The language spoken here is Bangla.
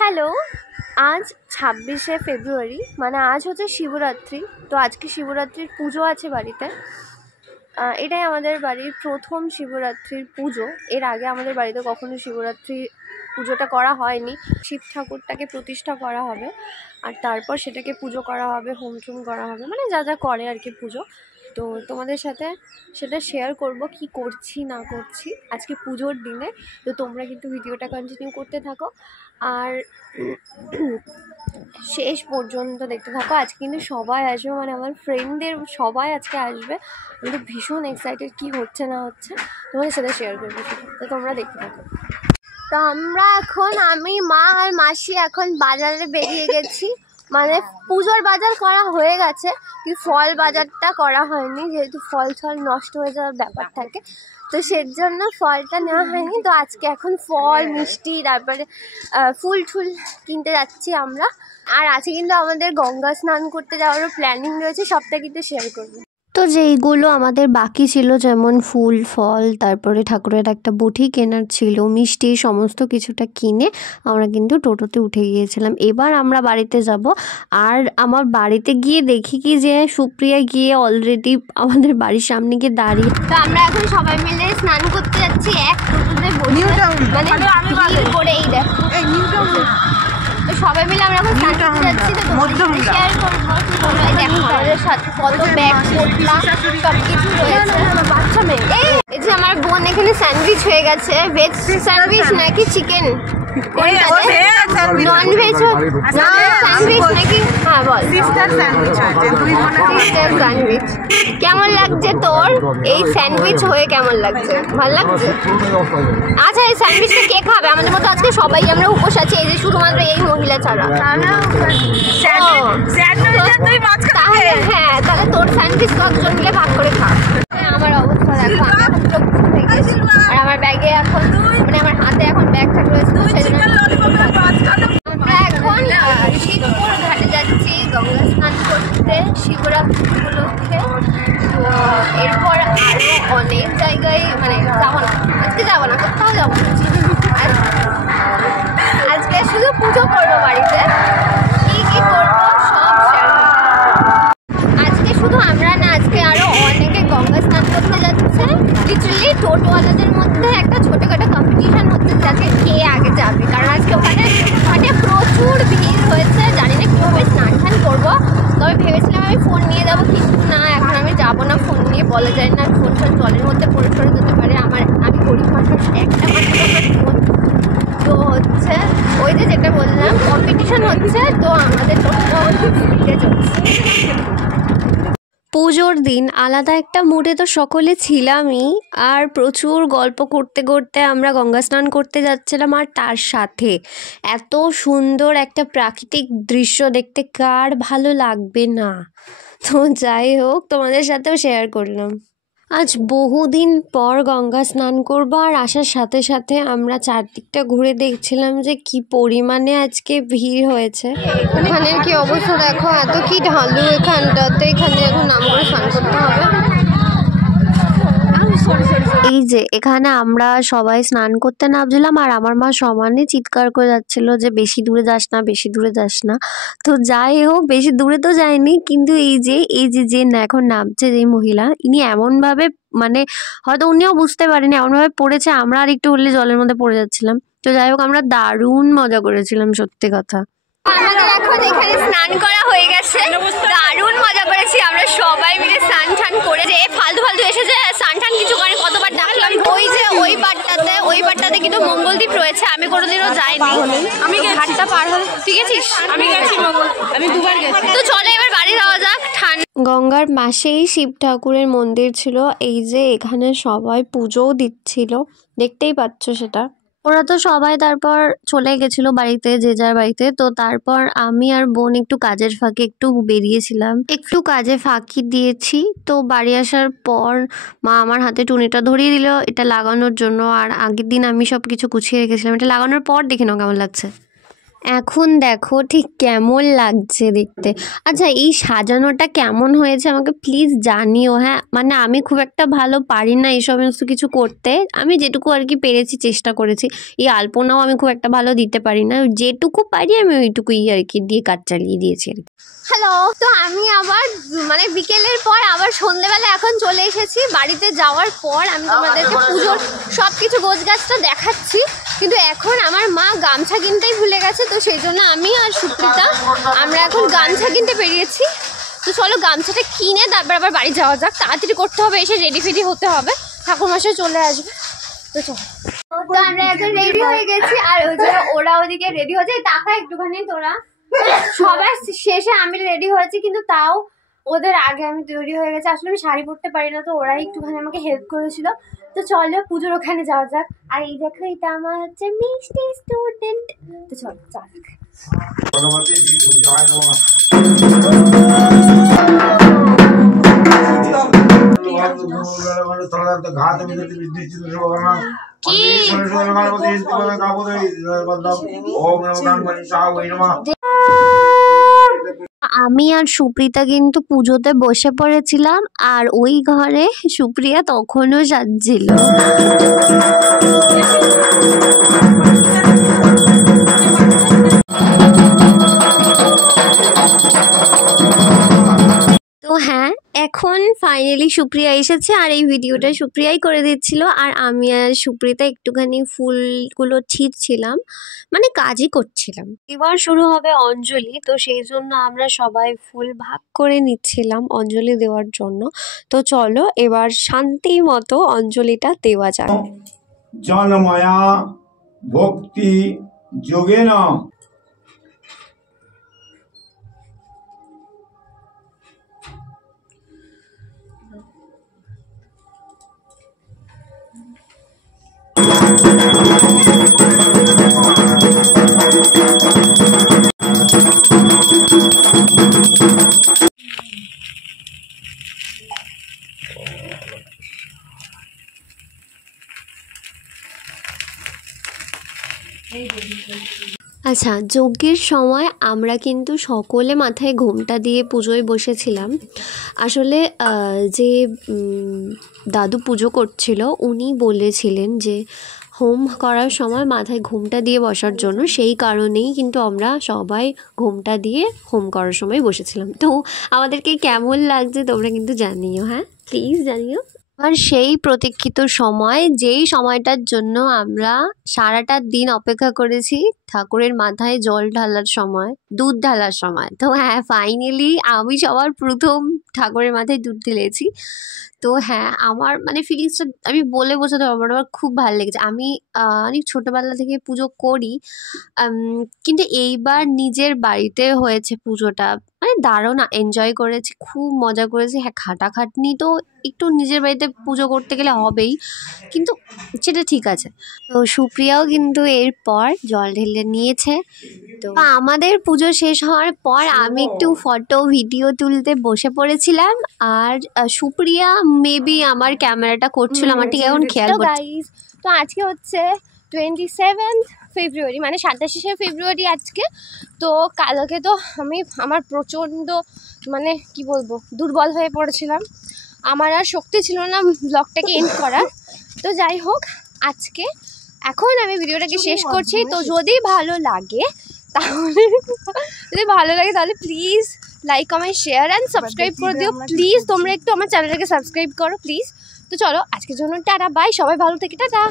হ্যালো, আজ 26শে ফেব্রুয়ারি, মানে আজ হচ্ছে শিবরাত্রি। তো আজকে শিবরাত্রির পুজো আছে বাড়িতে। এটাই আমাদের বাড়ির প্রথম শিবরাত্রির পুজো। এর আগে আমাদের বাড়িতে কখনো শিবরাত্রি পুজোটা করা হয়নি। শিব ঠাকুরটাকে প্রতিষ্ঠা করা হবে আর তারপর সেটাকে পুজো করা হবে, হোম টুম করা হবে, মানে যা যা করে আর কি পুজো। তো তোমাদের সাথে সেটা শেয়ার করব কি করছি না করছি আজকে পুজোর দিনে। তো তোমরা কিন্তু ভিডিওটা কন্টিনিউ করতে থাকো আর শেষ পর্যন্ত দেখতে থাকো। আজকে কিন্তু সবাই আসবে, মানে আমার ফ্রেন্ডদের সবাই আজকে আসবে। আমি তো ভীষণ এক্সাইটেড, কী হচ্ছে না হচ্ছে তোমাদের সাথে শেয়ার করবো সেটা। তো তোমরা দেখতে থাকো। তো আমরা এখন, আমি, মা আর মাসি এখন বাজারে বেরিয়ে গেছি। মানে পুজোর বাজার করা হয়ে গেছে, কিন্তু ফল বাজারটা করা হয়নি, যেহেতু ফল নষ্ট হয়ে যাওয়ার ব্যাপার থাকে, তো সের জন্য ফলটা নেওয়া হয়নি। তো আজকে এখন ফল, মিষ্টি, তারপরে ফুল টুল কিনতে যাচ্ছি আমরা। আর আছে কিন্তু আমাদের গঙ্গা স্নান করতে যাওয়ারও প্ল্যানিং রয়েছে, সবটা কিন্তু শেয়ার করবো। তো যেইগুলো আমাদের বাকি ছিল, যেমন ফুল, ফল, তারপরে ঠাকুরের একটা বটি কেনার ছিল, মিষ্টি, সমস্ত কিছুটা কিনে আমরা কিন্তু টোটোতে উঠে গিয়েছিলাম। এবার আমরা বাড়িতে যাব। আর আমার বাড়িতে গিয়ে দেখি কি যে সুপ্রিয়া গিয়ে অলরেডি আমাদের বাড়ির সামনে গিয়ে দাঁড়িয়ে। তো আমরা এখন সবাই মিলে স্নান করতে যাচ্ছি এক টোটোতে বসে, মানে করে এই দেখো। তো সবাই মিলে আমরা এখন স্নান করতে যাচ্ছি। তো তোমাদের সাথে শেয়ার করবো। তোমরা দেখো আমাদের সাথে কত ব্যাগ পোটলা সব কিছু রয়েছে। বাচ্চা মেয়ে, এই যে আমার বোন এখানে স্যান্ডউইচ হয়ে গেছে। ভেজ স্যান্ডউইচ নাকি চিকেন, নন ভেজ স্যান্ডউইচ নাকি? হ্যাঁ বল। Sister sandwich. কেমন লাগছে তোর এই স্যান্ডউইচ হয়ে? কেমন লাগছে? ভালো লাগছে? আচ্ছা, এই স্যান্ডউইচটা কে খাবে? আমাদের মতো আজকে সবাই আমরা উপোস আছি, এই যে শুধুমাত্র এই মহিলা ছাড়া। তাহলে হ্যাঁ, তাহলে তোর স্যান্ডউইচ কতজন মিলে ভাগ করে খা। আমার অবস্থা দেখো, আমি এখন চোখ হয়ে গেছি। আর আমার ব্যাগে এখন, মানে আমার হাতে এখন ব্যাগটা রয়েছে, তো সেই জন্য আমরা এখন শিবপুর ঘাটে যাচ্ছি গঙ্গা স্নান করতে শিবরাত্রি উপলক্ষে। তো এরপর আরও অনেক জায়গায়, মানে যাবো না, আজকে যাবো না, কোথাও যাবো না, আজকে শুধু পুজো করবো বাড়িতে। কি কি করবো সব শেয়ার করবো। আজকে শুধু আমরা না, আজকে আরো অনেকে গঙ্গা স্নান করতে যাচ্ছে। লিটারালি টোটোওয়ালাদের মধ্যে একটা ছোটখাটো কম্পিটিশন হচ্ছে যাকে কে আগে যাবে, কারণ আজকে ওখানে মানে প্রচুর ভিড় হয়েছে। জানি না কীভাবে স্নান টান করবো, তবে ভেবেছিলাম আমি ফোন নিয়ে যাবো, কিন্তু না, এখন আমি যাবো না। ফোন নিয়ে বলা যায় না, ফোন জলের মধ্যে পড়ে যেতে পারে। আমি গরিব মানুষ, একটা মাত্র আমার ফোন। তো হচ্ছে ওই যে যেটা বললাম, কম্পিটিশন হচ্ছে, তো আমাদের টোটো স্পিডে চলছে। পুজোর দিন আলাদা একটা মুডে তো সকলে ছিলামই, আর প্রচুর গল্প করতে করতে আমরা গঙ্গা স্নান করতে যাচ্ছিলাম। আর তার সাথে এত সুন্দর একটা প্রাকৃতিক দৃশ্য দেখতে কার ভালো লাগবে না? তো যাই হোক, তোমাদের সাথেও শেয়ার করলাম। আজ বহুদিন পর গঙ্গা স্নান করবো, আর আসার সাথে সাথে আমরা চারদিকটা ঘুরে দেখছিলাম যে কি পরিমাণে আজকে ভিড় হয়েছে। এখানের কি অবস্থা দেখো, এত কি ঢালু এখানটাতে। এখানে এখন নাম করে স্নান করতে হবে। এই যে এখানে আমরা সবাই স্নান করতে নামছিলাম, আর আমার মা সমানে চিৎকার করে যাচ্ছিল যে বেশি দূরে যাস না, বেশি দূরে যাস না। তো যাই হোক, বেশি দূরে তো যায়নি, কিন্তু এই যে এখন নামছে যে মহিলা, ইনি এমনভাবে, মানে হয়তো উনিও বুঝতে পারেনি, এমনভাবে পড়েছে, আমরা আর একটু হলে জলের মধ্যে পড়ে যাচ্ছিলাম। তো যাই হোক, আমরা দারুণ মজা করেছিলাম, সত্যি কথা। আমাদের এখন এখানে স্নান করা হয়ে গেছে, দারুণ মজা করেছি আমরা সবাই মিলে স্নান টান করে। যে ফালতু এসেছে স্নান টান কিছু করে, কতবার ডাকলাম। ওই যে ওই পাটটাতে কিন্তু মঙ্গলদ্বীপ রয়েছে, আমি কোনোদিনও যাইনি। আমি ঘাটটা পার হয়ে, তুই গেছিস? আমি গেছি মঙ্গল, আমি দুবার গেছি। তো চলো এবার বাড়ি যাওয়া যাক। গঙ্গার পাশেই শিব ঠাকুরের মন্দির ছিল। এই যে এখানে সবাই পুজোও দিচ্ছিল, দেখতেই পাচ্ছ সেটা। ওরা তো সবাই তারপর চলে গেছিল বাড়িতে, যে যার বাড়িতে। তো তারপর আমি আর বোন একটু কাজের ফাঁকে একটু বেরিয়েছিলাম, একটু কাজে ফাঁকি দিয়েছি। তো বাড়ি আসার পর মা আমার হাতে টুনিটা ধরিয়ে দিল এটা লাগানোর জন্য। আর আগের দিন আমি সব কিছু গুছিয়ে রেখেছিলাম, এটা লাগানোর পর দেখে নাও কেমন লাগছে। এখন দেখো ঠিক কেমন লাগছে দেখতে। আচ্ছা এই সাজানোটা কেমন হয়েছে আমাকে প্লিজ জানিও। হ্যাঁ মানে আমি খুব একটা ভালো পারি না এই সমস্ত কিছু করতে, আমি যেটুকু আর কি পেরেছি চেষ্টা করেছি। এই আলপনাও আমি খুব একটা ভালো দিতে পারি না, যেটুকু পারি আমি ওইটুকুই আর কি দিয়ে কাজ চালিয়ে দিয়েছি আর কি। হ্যালো, তো আমি আবার মানে বিকেলের পর আবার সন্ধ্যেবেলা এখন চলে এসেছি। বাড়িতে যাওয়ার পর আমি তোমাদেরকে পুজোর সব কিছু গোছগাছটা দেখাচ্ছি, কিন্তু এখন আমার মা গামছা কিনতেই ভুলে গেছে, তো সেই জন্য আমি আর সুপ্রিতা আমরা এখন গামছা কিনতে বেরিয়েছি। তো চলো গামছাটা কিনে তারপর আবার বাড়ি যাওয়া যাক, তাড়াতাড়ি করতে হবে, এসে রেডি ফেডি হতে হবে, ঠাকুরমশাই চলে আসবে। তো চলো, তো আমরা এখন রেডি হয়ে গেছি আর ওই যে ওরা ওদিকে রেডি হয়েছে। টাকা একটুখানি তোরা সবার শেষে আমি রেডি হয়েছি, কিন্তু তাও ওদের আগে আমি তৈরি হয়ে গেছি। আসলে আমি শাড়ি পরতে পারি না, তো ওরাই একটুখানি আমাকে হেল্প করেছিল। তো চলো পুজোর ওখানে যাওয়া যাক। আর এই দেখো এটা আমার হচ্ছে মিষ্টি স্টুডেন্ট। তো চলো যাওয়া যাক। আমি আর সুপ্রিতা কিন্তু পুজোতে বসে পড়েছিলাম, আর ওই ঘরে সুপ্রিয়া তখনও সাজছিল। তো হ্যাঁ এখন ফাইনালি সুপ্রিয়া এসেছে, আর এই ভিডিওটা সুপ্রিয়াই করে দিচ্ছিল, আর আমি আর সুপ্রিতা একটুখানি ফুলগুলো ছিঁড়ছিলাম, মানে কাজই করছিলাম। এবার শুরু হবে অঞ্জলি, তো সেই জন্য আমরা সবাই ফুল ভাগ করে নিচ্ছিলাম অঞ্জলি দেওয়ার জন্য। তো চলো এবার শান্তি মতো অঞ্জলিটা দেওয়া যাক। জনময়া ভক্তি যোগেন আচ্ছা যজ্ঞের সময় আমরা কিন্তু সকলে মাথায় ঘোমটা দিয়ে পুজোয় বসেছিলাম। আসলে যে দাদু পুজো করছিল উনি বলেছিলেন যে হোম করার সময় মাথায় ঘোমটা দিয়ে বসার জন্য, সেই কারণেই কিন্তু আমরা সবাই ঘোমটা দিয়ে হোম করার সময় বসেছিলাম। তো আমাদেরকে কেমন লাগছে তোমরা কিন্তু জানিও, হ্যাঁ প্লিজ জানিও। আর সেই প্রতীক্ষিত সময়, যেই সময়টার জন্য আমরা সারাটা দিন অপেক্ষা করেছি, ঠাকুরের মাথায় জল ঢালার সময়, দুধ ঢালার সময়। তো হ্যাঁ ফাইনালি আমি সবার প্রথম ঠাকুরের মাথায় দুধ ঢেলেছি। তো হ্যাঁ আমার মানে ফিলিংসটা আমি বলে বোঝাতে পারবো না, আমার খুব ভালো লেগেছে। আমি অনেক ছোটোবেলা থেকে পুজো করি, কিন্তু এইবার নিজের বাড়িতে হয়েছে পুজোটা, মানে দারুণ এনজয় করেছি, খুব মজা করেছি। হ্যাঁ খাটাখাটনি তো একটু নিজের বাড়িতে পুজো করতে গেলে হবেই, কিন্তু সেটা ঠিক আছে। তো সুপ্রিয়াও কিন্তু এরপর জল ঢেলে নিয়েছে। তো আমাদের পুজো শেষ হওয়ার পর আমি একটু ফটো ভিডিও তুলতে বসে পড়েছিলাম, আর সুপ্রিয়া মেবি আমার ক্যামেরাটা করছিল, আমার ঠিক এখন খেয়াল গাইস। তো আজকে হচ্ছে 27 ফেব্রুয়ারি, মানে 27শে ফেব্রুয়ারি আজকে। তো কালকে তো আমার প্রচণ্ড মানে কি বলবো দুর্বল হয়ে পড়েছিলাম, আমার আর শক্তি ছিল না ব্লগটাকে এন্ড করার। তো যাই হোক আজকে এখন আমি ভিডিওটাকে শেষ করছি। তো যদি ভালো লাগে তাহলে please like comment share and subscribe করে দিও প্লিজ। তোমরা একটু আমার চ্যানেলটাকে সাবস্ক্রাইব করো প্লিজ। তো চলো আজকের জন্য টাটা বাই, সবাই ভালো থেকে টাটা।